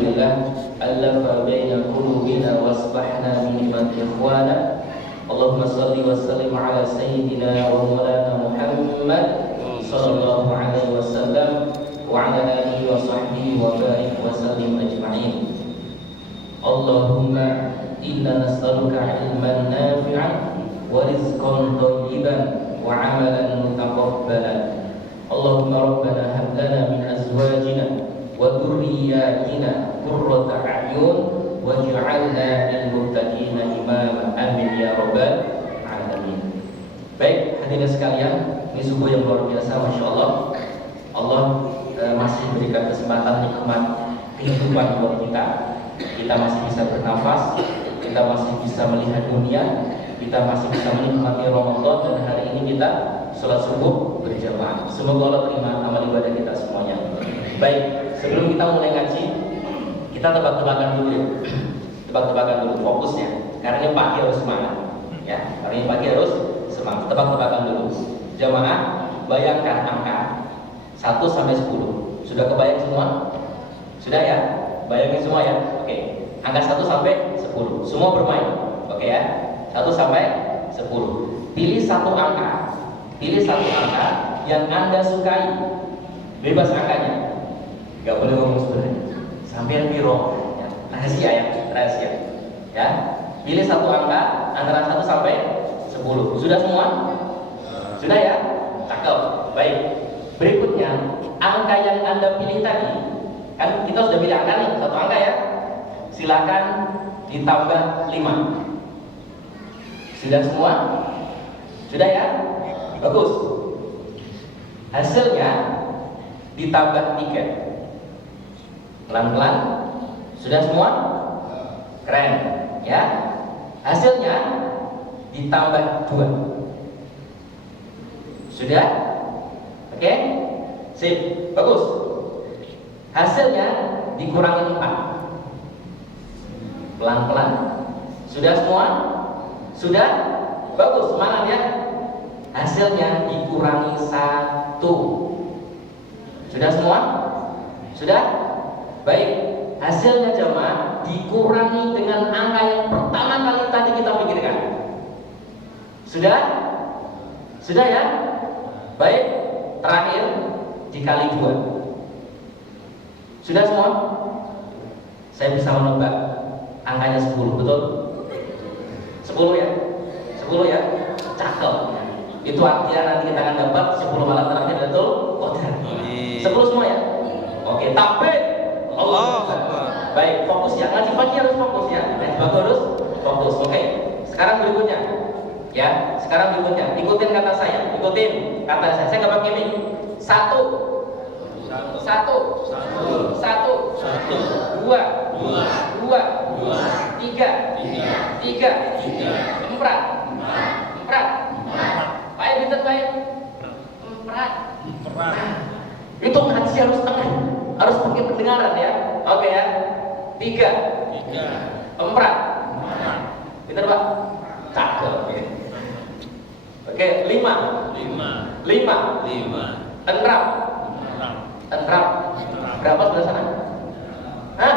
alhamdulillah allafa baina qulubina wasbahna ni'mat ikhwana. Allahumma salli wa sallim ala sayyidina wa maulana Muhammad sallallahu alaihi wasallam wa ala alihi wa sahbihi wa barik wa sallim ajma'in. Allahumma inna nas'aluka ilman nafi'an wa rizqan thayyiban wa 'amalan mutaqabbalan. Allahumma rabbana hab lana min azwajina wa dhurriyyatina qurrata a'yun waj'alna lil muttaqina imama. Amin ya rabbal alamin. Baik, hadirin sekalian, ini subuh yang luar biasa, masya Allah. Allah masih berikan kesempatan nikmat kehidupan buat kita. Kita masih bisa bernafas, kita masih bisa melihat dunia, kita masih bisa menikmati Ramadan, dan hari ini kita sholat subuh berjamaah. Semoga Allah terima amal ibadah kita semuanya. Baik, sebelum kita mulai ngaji, kita tebak-tebakan dulu ya. Tebak-tebakan dulu fokusnya. Karena ini pagi harus semangat. Ya, karena ini pagi harus semangat. Tebak-tebakan dulu. Jamaah, bayangkan angka 1 sampai 10. Sudah kebayang semua? Sudah ya? Bayangin semua ya. Oke. Angka 1 sampai 10. Semua bermain. Oke ya. 1 sampai 10. Pilih satu angka. Pilih satu angka yang Anda sukai. Bebas angkanya. Gak boleh ngomong sebenarnya. Sampai biro. Ya. Rahasia ya. Rahasia. Ya. Pilih satu angka antara 1 sampai 10. Sudah semua? Sudah ya? Cakep. Baik. Berikutnya, angka yang Anda pilih tadi, kan kita sudah pilih angka nih, satu angka ya. Silakan ditambah 5. Sudah semua? Sudah ya? Bagus. Hasilnya ditambah 3. Pelan-pelan. Sudah semua? Keren ya. Hasilnya ditambah 2. Sudah? Oke? Sip. Bagus. Hasilnya dikurangi 4. Pelan-pelan. Sudah semua? Sudah? Bagus. Semangat ya. Hasilnya dikurangi 1. Sudah semua? Sudah? Baik. Hasilnya jemaah dikurangi dengan angka yang pertama kali tadi kita pikirkan. Sudah? Sudah ya? Baik. Terakhir dikali 2. Sudah semua? Saya bisa menebak angkanya 10, betul? 10 ya? 10 ya? Cakep. Itu artinya nanti kita akan dapat 10 malam terakhir, betul? Qadar. 10 semua ya? Oke, takbir. Allah. Baik, fokus ya. Ngaji pagi harus fokus ya. Harus fokus. Oke. Sekarang berikutnya. Ya, sekarang berikutnya. Ikutin kata saya. Ikutin kata saya. Saya nggak pakai mic. 1. 2. 3. 4. Baik, betul baik. 4. Itu ngaji harus tengah. Harus pakai pendengaran ya. Oke ya. 3. 4. Betul Pak? Cakep. Oke, 5. 6. Berapa sebelah sana? Hah?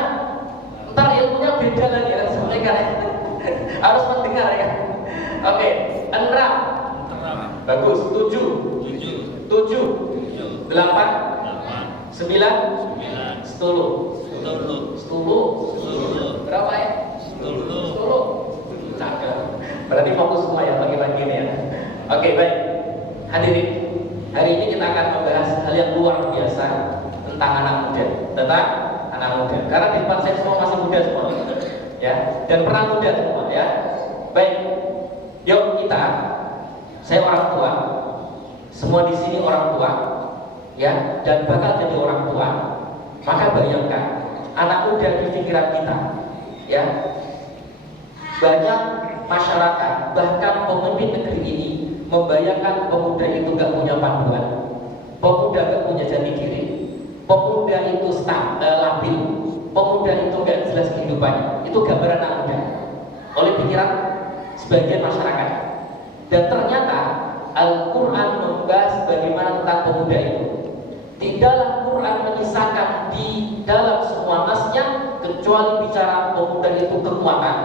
Ntar ilmunya beda lagi ya, sampaikan ya. Harus mendengar ya. Oke, 6. Bagus. 7. 8. 9. 10. Berapa ya? 10. Cakep. Berarti fokus semua ya pagi-pagi ini ya. Oke, baik. Hadirin, hari ini kita akan membahas hal yang luar biasa tentang anak muda. Tentang anak muda. Karena di depan saya semua masih muda semua. Ya, dan pernah muda semua ya. Baik. Yuk kita, saya orang tua. Semua di sini orang tua. Ya, dan bakal jadi orang tua. Maka bayangkan anak muda di pikiran kita. Ya. Banyak masyarakat, bahkan pemimpin negeri ini membayangkan pemuda itu gak punya panduan, pemuda gak punya jati diri, pemuda itu labil, pemuda itu gak jelas kehidupannya. Itu gambaran anak muda oleh pikiran sebagian masyarakat. Dan ternyata Al-Quran membahas bagaimana tentang pemuda itu. Di dalam Quran mengisahkan di dalam semua nasnya kecuali bicara pemuda itu kekuatan,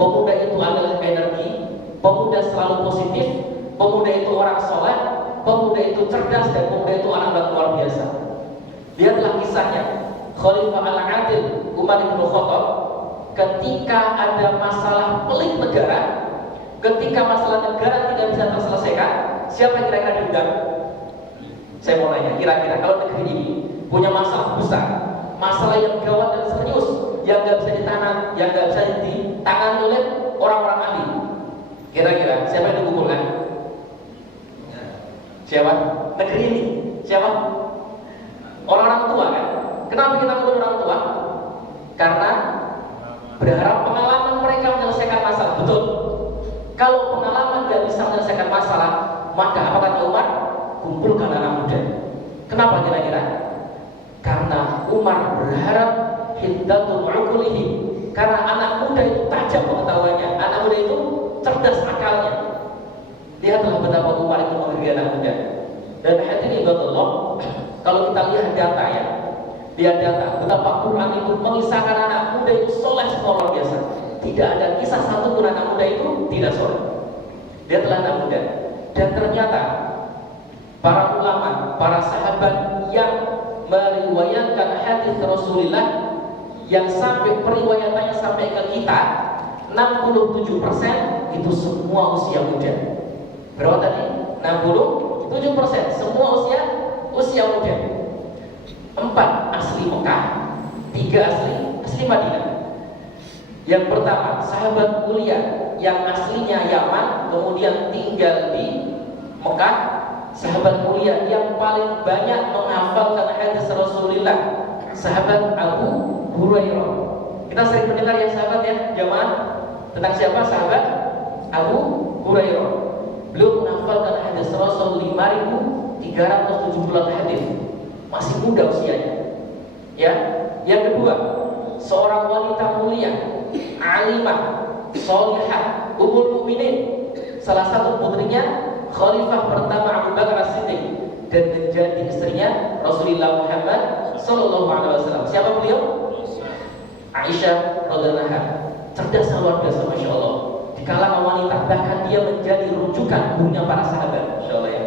pemuda itu adalah energi, pemuda selalu positif, pemuda itu orang soleh, pemuda itu cerdas, dan pemuda itu anak yang luar biasa. Lihatlah kisahnya Khalifah Al-Adil Umar bin Khattab ketika ada masalah pelik negara, ketika masalah negara tidak bisa terselesaikan, siapa yang kira-kira diundang? Saya mau nanya, kira-kira kalau negeri ini punya masalah besar, masalah yang gawat dan serius, yang nggak bisa yang nggak bisa ditangani oleh orang-orang ahli, kira-kira siapa yang dikumpulkan? Siapa? Negeri ini. Siapa? Orang-orang tua kan? Kenapa kita kumpul orang tua? Karena berharap pengalaman mereka menyelesaikan masalah. Betul. Kalau pengalaman tidak bisa menyelesaikan masalah, maka apa kata Umar? Kumpulkan anak muda. Kenapa kira-kira? Karena Umar berharap hiddatul uqulihi, karena anak muda itu tajam pengetahuannya, anak muda itu cerdas akalnya. Lihatlah betapa Umar itu menghargai anak muda. Dan hadirin Allah, kalau kita lihat data ya, lihat data betapa Quran itu mengisahkan anak muda itu soleh luar biasa. Tidak ada kisah satu pun anak muda itu tidak soleh. Lihatlah anak muda. Dan ternyata para ulama, para sahabat yang meriwayatkan hadis Rasulullah yang sampai periwayatannya sampai ke kita 67% itu semua usia muda. Berapa tadi? 67% semua usia muda. 4 asli Mekah, 3 asli Madinah. Yang pertama sahabat mulia yang aslinya Yaman kemudian tinggal di Mekah, sahabat mulia yang paling banyak menghafalkan hadis Rasulullah, sahabat Abu Hurairah. Kita sering mendengar yang sahabat ya, jamaah, tentang siapa? Sahabat Abu Hurairah. Beliau menghafalkan hadis Rasul 5.370 hadis. Masih muda usianya. Ya. Yang kedua, seorang wanita mulia, alimah, sholihah, ummul mukminin. Salah satu putrinya Khalifah pertama Abu Bakar As-Siddiq dan menjadi istrinya Rasulullah Muhammad sallallahu alaihi wasallam. Siapa beliau? Aisyah radhiyallahu anha. Cerdas luar biasa, masya Allah. Di kalangan wanita, bahkan dia menjadi rujukan gurunya para sahabat, masya Allah ya.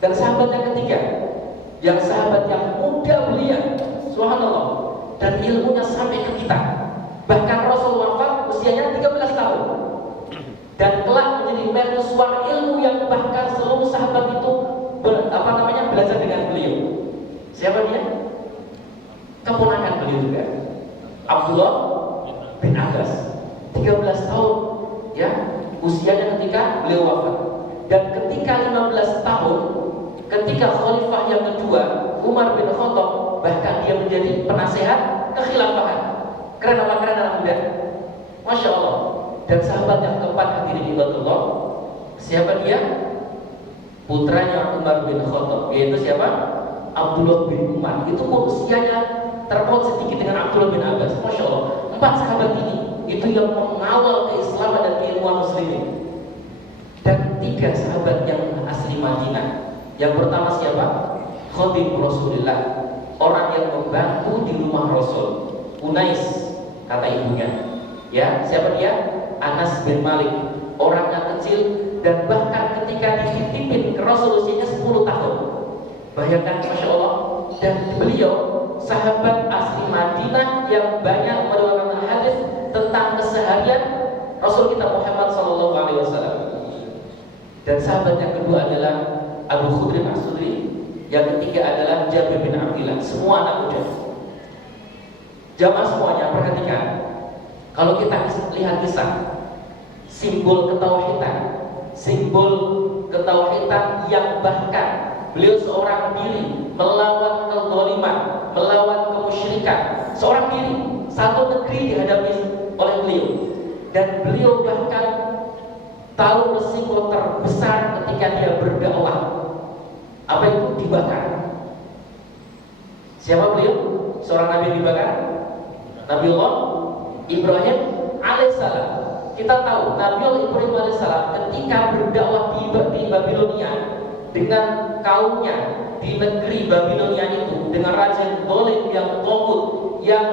Dan sahabat yang ketiga, yang sahabat yang muda belia, subhanallah, dan ilmunya sampai ke kita. Bahkan Rasul wafat usianya 13 tahun. Dan kelak menjadi mercusuar ilmu yang bahkan seluruh sahabat itu belajar dengan beliau. Siapa dia? Keponakan beliau juga, Abdullah bin Abbas. 13 tahun ya usianya ketika beliau wafat. Dan ketika 15 tahun, ketika khalifah yang kedua Umar bin Khattab, bahkan dia menjadi penasehat kekhilafahan. Keren apa keren anak muda? Masya Allah. Dan sahabat yang keempat hadirin ibadallah, siapa dia? Putranya Umar bin Khattab, yaitu siapa? Abdullah bin Umar. Itu pun usianya terpaut sedikit dengan Abdullah bin Abbas. Masya Allah. 4 sahabat ini itu yang mengawal keislaman dan keilmuan muslimin. Dan 3 sahabat yang asli Madinah. Yang pertama siapa? Khatib Rasulullah, orang yang membantu di rumah Rasul. Unais kata ibunya. Ya, siapa dia? Anas bin Malik, orang yang kecil dan bahkan ketika dititipin ke Rasul usianya 10 tahun. Bayangkan, masya Allah. Dan beliau sahabat asli Madinah yang banyak meriwayatkan hadis tentang keseharian Rasul kita Muhammad SAW. Dan sahabat yang kedua adalah Abu Khudri As-Sudri. Yang ketiga adalah Jabir bin Abdillah. Semua anak muda. Jamaah semuanya perhatikan. Kalau kita lihat kisah simbol ketauhidan yang bahkan beliau seorang diri melawan kezaliman, melawan kemusyrikan, seorang diri, satu negeri dihadapi oleh beliau, dan beliau bahkan tahu resiko terbesar ketika dia berdakwah. Apa itu? Dibakar. Siapa beliau? Seorang nabi dibakar? Nabiullah Ibrahim alaihissalam. Kita tahu Nabiullah Ibrahim alaihissalam ketika berdakwah di Babilonia dengan kaumnya di negeri Babilonia itu dengan raja yang zalim, yang togut, yang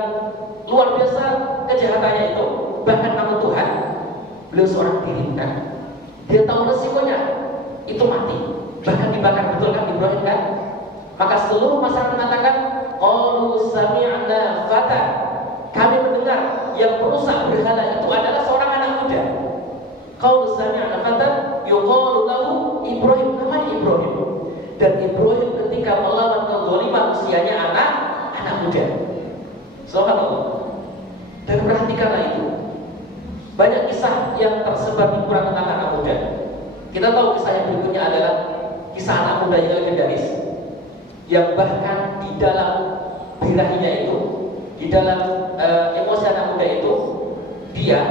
luar biasa kejahatannya itu, bahkan nama Tuhan, beliau seorang diri kan. Dia tahu resikonya itu mati, bahkan dibakar, betul kan Ibrahim kan? Maka seluruh masyarakat mengatakan, qalu sami'na fata, kami mendengar yang perusak berhala itu adalah seorang anak muda. Qalu sami'na fata yuqalu lahu Ibrahim, namanya Ibrahim. Dan Ibrahim ketika melawan kezaliman usianya anak muda. Subhanallah. Dan perhatikanlah itu. Banyak kisah yang tersebar di Quran tentang anak muda. Kita tahu kisah yang berikutnya adalah kisah anak muda yang legendaris, yang bahkan di dalam birahinya itu, di dalam emosi anak muda itu, dia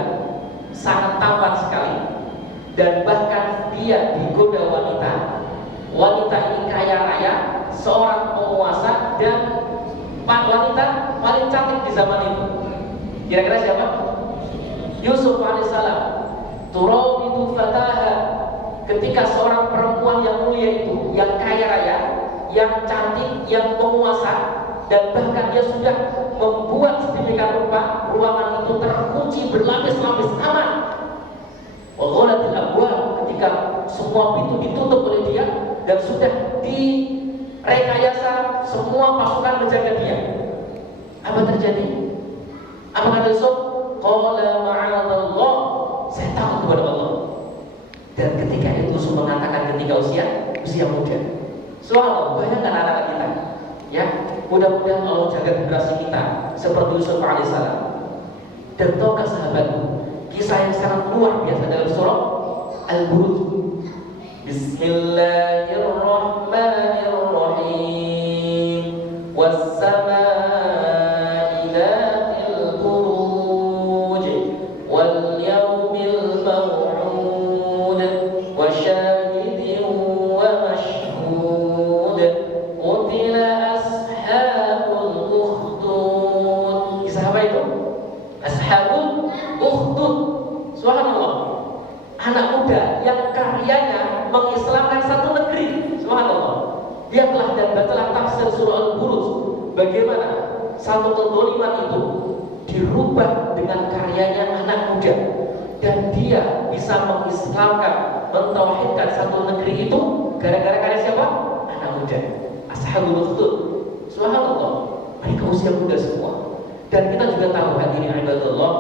sangat tampan sekali, dan bahkan dia digoda wanita. Wanita ini kaya raya, seorang penguasa, dan wanita paling cantik di zaman itu. Kira-kira siapa? Yusuf alaihissalam. Turawidu fataha, ketika seorang perempuan yang mulia itu, yang kaya raya, yang cantik, yang penguasa, dan bahkan dia sudah membuat sedemikian rupa ruangan itu terkunci berlapis-lapis aman. Waghalatil abwab, ketika semua pintu ditutup oleh dia dan sudah direkayasa semua pasukan menjaga dia. Apa terjadi? Apa kata Yusuf? Qala ma'adallah, saya takut kepada Allah. Dan ketika itu Yusuf mengatakan ketika usia muda. Subhanallah, bayangkan anak-anak kita, ya, mudah-mudahan Allah jaga generasi kita seperti Yusuf alaihissalam. Dan tahukah sahabatku, kisah yang sangat luar biasa dalam surah Al-Buruj. Bismillahirrahmanirrahim. Was-samaa'i dzatil buruj wal yawmil maw'ud wa syahidin wa mashhud qutila ashabul ukhdud. Kisah apa itu? Ashabul ukhdud. Subhanallah. Anak muda yang karyanya mengislamkan satu negeri. Subhanallah. Lihatlah dan bacalah tafsir surah Al-Buruj, bagaimana satu kezaliman itu dirubah dengan karyanya anak muda, dan dia bisa mengislamkan, mentauhidkan satu negeri itu gara-gara karya siapa? Anak muda. Ashabul ukhdud. Subhanallah. Mereka usia muda semua. Dan kita juga tahu hadirin ibadallah,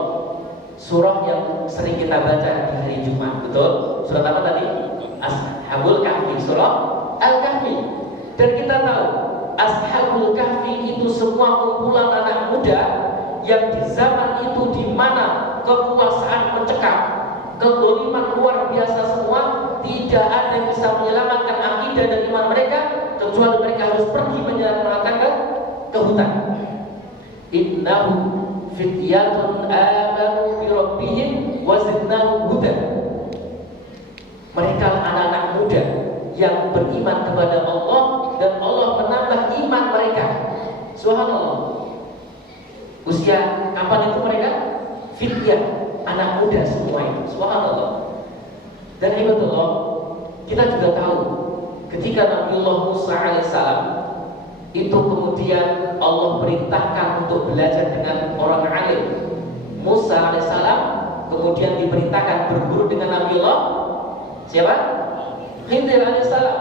surah yang sering kita baca di hari Jumat, betul? Surah apa tadi? Ashabul Kahfi, surah Al-Kahfi. Dan kita tahu Ashabul Kahfi itu semua kumpulan anak muda yang di zaman itu di mana kekuasaan mencekam, kezaliman luar biasa semua, tidak ada yang bisa menyelamatkan akidah dan iman mereka kecuali mereka harus pergi menyelamatkan ke hutan. Innahu fityatun amanu bi rabbihim wa zidnahum huda. Mereka anak-anak muda yang beriman kepada Allah dan Allah menambah iman mereka. Subhanallah. Usia kapan itu mereka? Fityah, anak muda semua itu. Subhanallah. Dan ibadallah, kita juga tahu ketika Nabiullah Musa alaihissalam itu kemudian Allah perintahkan untuk belajar dengan orang alim. Musa alaihissalam kemudian diperintahkan berguru dengan Nabiullah siapa? Khidir alaihissalam.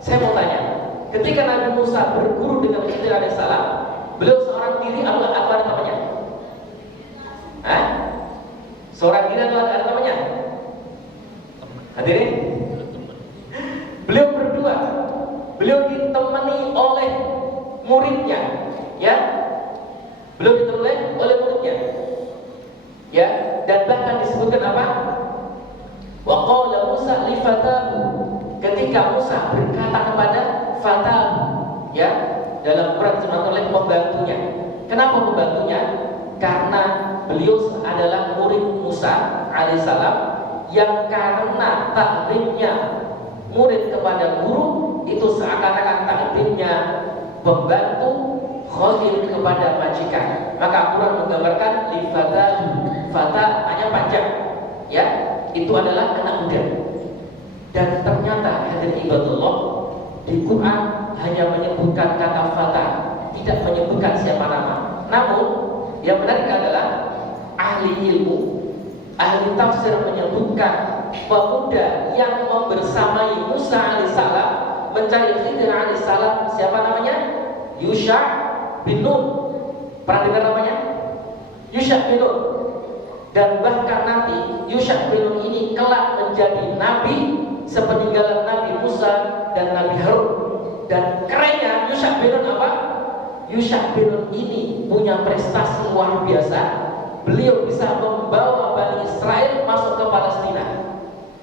Saya mau tanya, ketika Nabi Musa berguru dengan Khidir alaihissalam, beliau seorang diri atau ada temannya? Hah? Seorang diri atau ada temannya? Hadirin? Beliau berdua. Beliau ditemani oleh muridnya, ya. Beliau ditemani oleh muridnya, ya. Dan bahkan disebutkan apa? Wa qala Musa li fatahu, ketika Musa berkata kepada fatahu, ya, dalam Quran disebutkan oleh pembantunya. Kenapa pembantunya? Karena beliau adalah murid Musa alaihissalam yang karena taklimnya murid kepada guru itu seakan-akan taklimnya pembantu Khadir kepada majikan. Maka Quran menggambarkan li fatahu, fata hanya panjang, ya. Itu adalah anak muda. Dan ternyata hadirin ibadallah, Di Quran hanya menyebutkan kata fata, tidak menyebutkan siapa nama. Namun yang menarik adalah ahli ilmu, ahli tafsir menyebutkan pemuda yang membersamai Musa alaihissalam mencari Khidir alaihissalam, siapa namanya? Yusha bin Nun. Pernah dengar namanya? Yusha bin Nun. Dan bahkan nanti Yusha bin Nun ini kelak menjadi nabi sepeninggalan Nabi Musa dan Nabi Harun. Dan kerennya Yusha bin Nun apa? Yusha bin Nun ini punya prestasi luar biasa. Beliau bisa membawa Bani Israel masuk ke Palestina.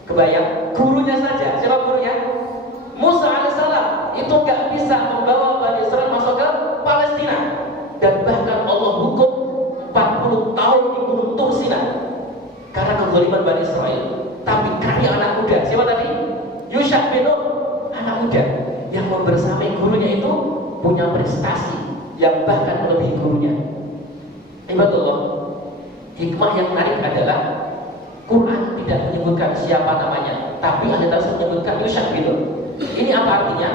Kebayang? Gurunya saja, siapa gurunya? Musa alaihissalam itu gak bisa membawa Bani Israel masuk ke Palestina. Dan bahkan Allah hukum 40 tahun di Gunung Tur Sina karena kezaliman Bani Israel. Tapi karya anak muda, siapa tadi? Yusha bin Nun, anak muda yang membersamai gurunya itu punya prestasi yang bahkan melebihi gurunya. Ibadallah, hikmah yang menarik adalah Quran tidak menyebutkan siapa namanya, tapi ahli tafsir menyebutkan Yusha bin Nun. Ini apa artinya?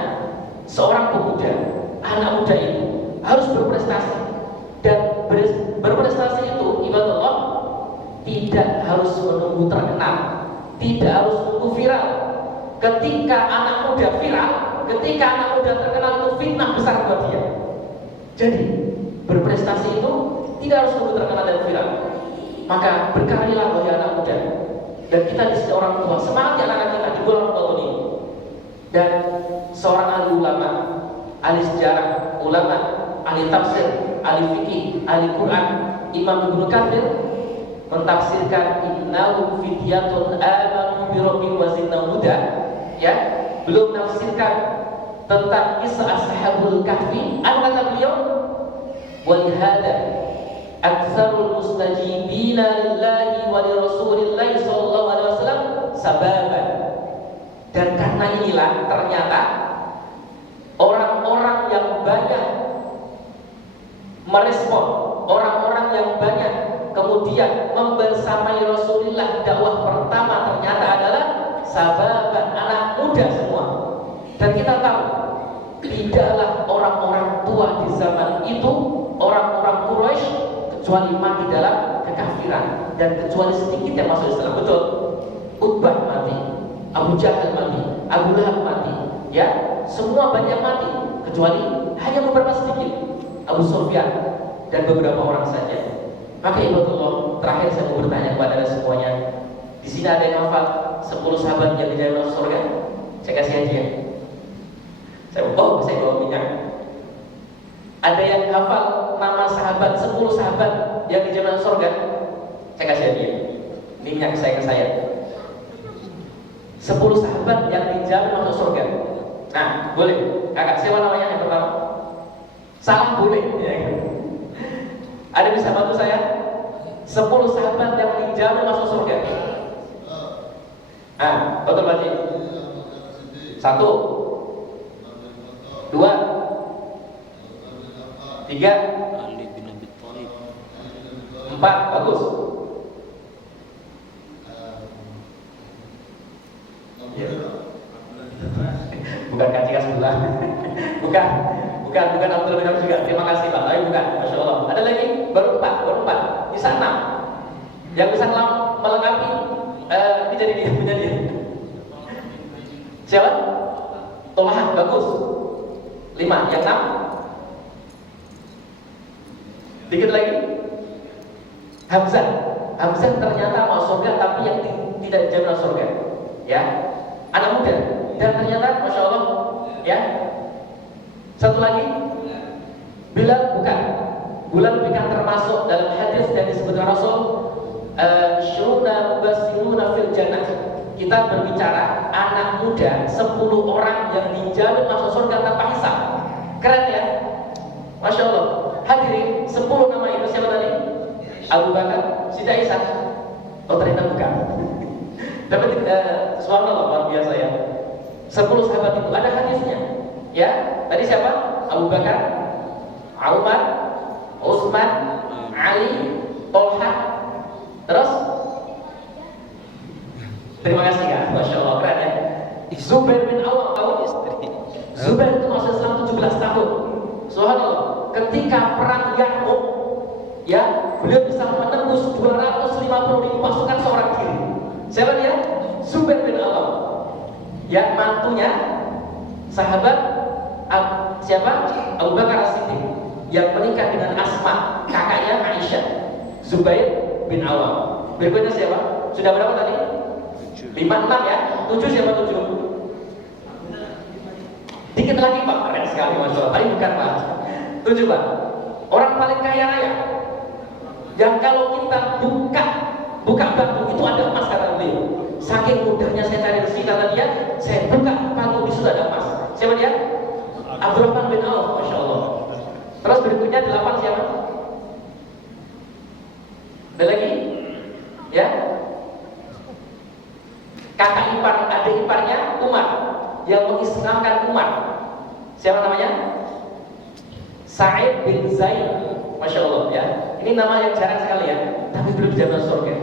Seorang pemuda, anak muda itu harus berprestasi, dan berprestasi itu ibadallah tidak harus menunggu terkenal, tidak harus menunggu viral. Ketika anak muda viral, ketika anak muda terkenal, itu fitnah besar buat dia. Jadi berprestasi itu tidak harus menunggu terkenal dan viral. Maka berkaryalah wahai anak muda, dan kita di sini orang tua, semangat anak-anak kita di bulan Ramadan ini. Dan seorang ahli ulama, ahli sejarah, ulama, ahli tafsir, ahli fikih, ahli Quran, Imam Ibnu Katsir mentafsirkan innahum fityatun amanu bi rabbihim wa zidnahum huda. Ya, belum menafsirkan tentang kisah Ashabul Kahfi. Apa kata beliau? Wa lihada aktsarul mustajibina lillahi wa li rasulillahi sallallahu alaihi wasallam sababan. Dan karena inilah ternyata orang-orang yang banyak merespon, orang-orang yang banyak kemudian membersamai Rasulullah, dakwah pertama ternyata adalah sahabat anak muda semua. Dan kita tahu tidaklah orang-orang tua di zaman itu, orang-orang Quraisy, kecuali mati dalam kekafiran, dan kecuali sedikit yang masuk Islam. Betul? Utbah mati, Abu Jahal mati, Abu Lahab mati, ya, semua banyak mati, kecuali hanya beberapa sedikit, Abu Sufyan dan beberapa orang saja. Maka ibadullah, terakhir saya mau bertanya kepada anda semuanya. Di sini ada yang hafal 10 sahabat yang dijamin masuk surga? Saya kasih hadiah. Saya bawa minyak. Ada yang hafal nama sahabat 10 sahabat yang dijamin masuk surga? Saya kasih hadiah. Ini minyak saya ke saya. 10 sahabat yang dijamin masuk surga. Nah, boleh. Kakak, siapa namanya yang pertama? Salah boleh. Ya. Ada bisa bantu saya? 10 sahabat yang dijamin masuk surga. Nah, betul Pak Cik? 1 2 3 4 5 6 7 8 9 10. Bagus. Ya. Bukan kacikan sebelah. bukan Abdul bin juga. Terima kasih Pak. Tapi bukan. Masya Allah. Ada lagi? Baru 4. Bisa 6. Yang bisa melengkapi ini jadi dia punya dia. Siapa? Tolahan. Bagus. 5. Yang 6. Dikit lagi. Hamzah ternyata masuk surga, tapi yang tidak dijamin surga. Ya. Anak muda. Dan ternyata Masya Allah, ya. Satu lagi, Bilal bukan. Bilal termasuk dalam hadis yang disebutkan Rasul, syuruna mubasiruna fil jannah. Kita berbicara anak muda 10 orang yang dijamin masuk surga tanpa hisab. Keren ya? Masya Allah. Hadirin, 10 nama itu siapa tadi? Abu Bakar, Siti Aisyah. Oh ternyata bukan. Tapi subhanallah, luar biasa ya. 10 sahabat itu ada hadisnya. Ya, tadi siapa? Abu Bakar, Umar, Utsman, Ali, Tolha. Terus? Terima kasih Kak. Masya Allah, keren ya. Zubair bin Awam tahu? Zubair itu masuk Islam 17 tahun. Subhanallah. Ketika perang Yarmouk, ya, beliau bisa menembus 250.000 pasukan seorang diri. Siapa dia? Zubair bin Awam. Ya, mantunya sahabat siapa? Abu Bakar As-Siddiq yang menikah dengan Asma, kakaknya Aisyah. Zubair bin Awam. Berikutnya siapa? Sudah berapa tadi? 5, 6 ya. 7 siapa 7? Dikit lagi Pak, keren sekali Masya Allah. Tadi bukan Pak. 7 Pak. Orang paling kaya raya. Yang kalau kita buka batu itu ada emas kata beliau. Saking mudahnya saya cari rezeki kata dia, saya buka batu di situ ada emas. Siapa dia? Abdurrahman bin Auf, Masya Allah. Terus berikutnya 8 siapa? Ada lagi? Ya? Kakak ipar, adik iparnya Umar yang mengislamkan Umar. Siapa namanya? Sa'id bin Zaid. Masya Allah ya. Ini nama yang jarang sekali ya, tapi belum zaman surga.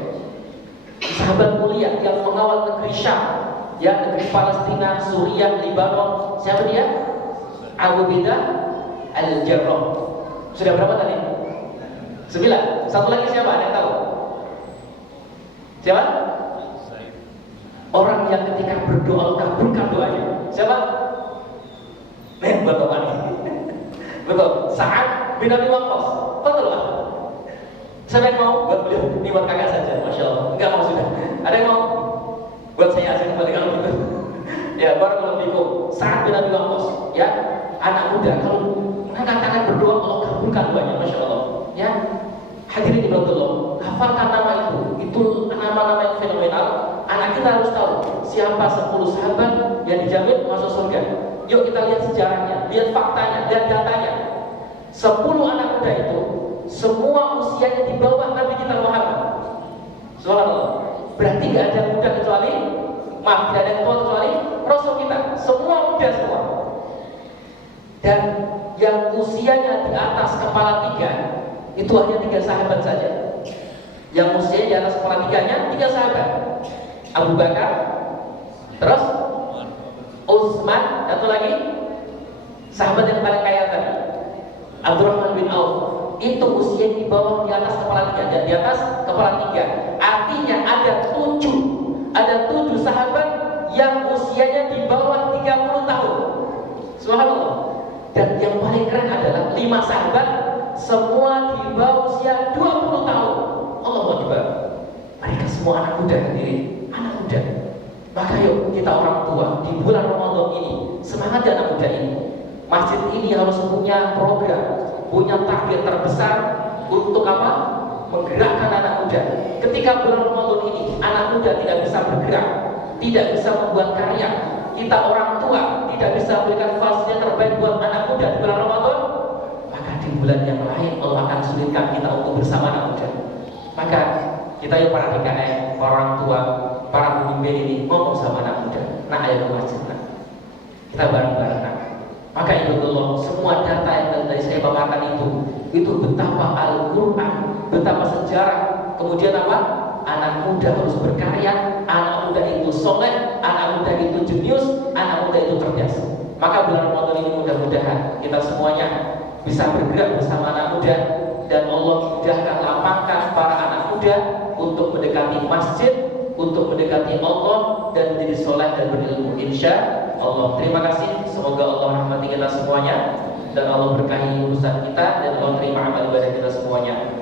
Sahabat mulia yang mengawal negeri Syam, ya, negeri Palestina, Suriah, Libanon. Siapa dia? Abu Bidah Al-Jarrah. Sudah berapa tadi? 9. Satu lagi siapa? Ada yang tahu? Siapa? Orang yang ketika berdoa kabulkan doanya. Siapa? Buat bapak nih. Betul. Sa'ad bin Abi Waqqas. Betul lah. Siapa yang mau? Buat beliau. Ini buat kakak saja. Masya Allah. Enggak mau sudah. Ada yang mau? Buat saya asing kembali kalau gitu. Ya, barakallahu fikum. Sa'ad bin Abi Waqqas. Ya, anak muda. Kalau mengangkat tangan berdoa, Allah kabulkan doanya. Masya Allah. Ya, hadirin ibadallah. Hafalkan nama itu. Itu nama-nama yang fenomenal. Anak kita harus tahu siapa 10 sahabat yang dijamin masuk surga. Yuk kita lihat sejarahnya, lihat faktanya dan datanya. 10 anak muda itu semua usianya di bawah Nabi kita Muhammad. Subhanallah. Berarti tidak ada muda kecuali, tidak ada yang tua kecuali Rasul kita. Semua muda semua. Dan yang usianya di atas kepala 3 itu hanya 3 sahabat saja. Yang usianya di atas kepala 3-nya 3 sahabat. Abu Bakar, terus Utsman, satu lagi sahabat yang paling kaya tadi, Abdurrahman bin Auf. Itu usia di bawah di atas kepala 3 dan di atas kepala 3. Artinya ada 7 sahabat yang usianya di bawah 30 tahun. Subhanallah. Dan yang paling keren adalah 5 sahabat semua di bawah usia 20 tahun. Allahu Akbar. Mereka semua anak muda hadirin. Anak muda. Maka yuk kita orang tua di bulan Ramadan ini semangat anak muda ini. Masjid ini harus punya program, punya target terbesar untuk apa? Menggerakkan anak muda. Ketika bulan Ramadan ini anak muda tidak bisa bergerak, tidak bisa membuat karya, kita orang tua tidak bisa memberikan fasilitas terbaik buat anak muda di bulan Ramadan, maka di bulan yang lain Allah akan sulitkan kita untuk bersama anak muda. Maka kita yuk para PKN, para orang tua, para pemimpin ini ngomong sama anak muda, nak ayo ke masjid, nak. Kita bareng-bareng. Maka ibadullah, semua data yang tadi saya paparkan itu betapa Al-Quran, betapa sejarah, kemudian apa? Anak muda harus berkarya, anak muda itu soleh, anak muda itu jenius, anak muda itu cerdas. Maka bulan Ramadan ini mudah-mudahan kita semuanya bisa bergerak bersama anak muda, dan Allah mudahkan lapangkan para anak muda untuk mendekati masjid, untuk mendekati Allah dan menjadi soleh dan berilmu, insya Allah. Terima kasih. Semoga Allah rahmati kita semuanya dan Allah berkahi urusan kita dan Allah terima amal ibadah kita semuanya.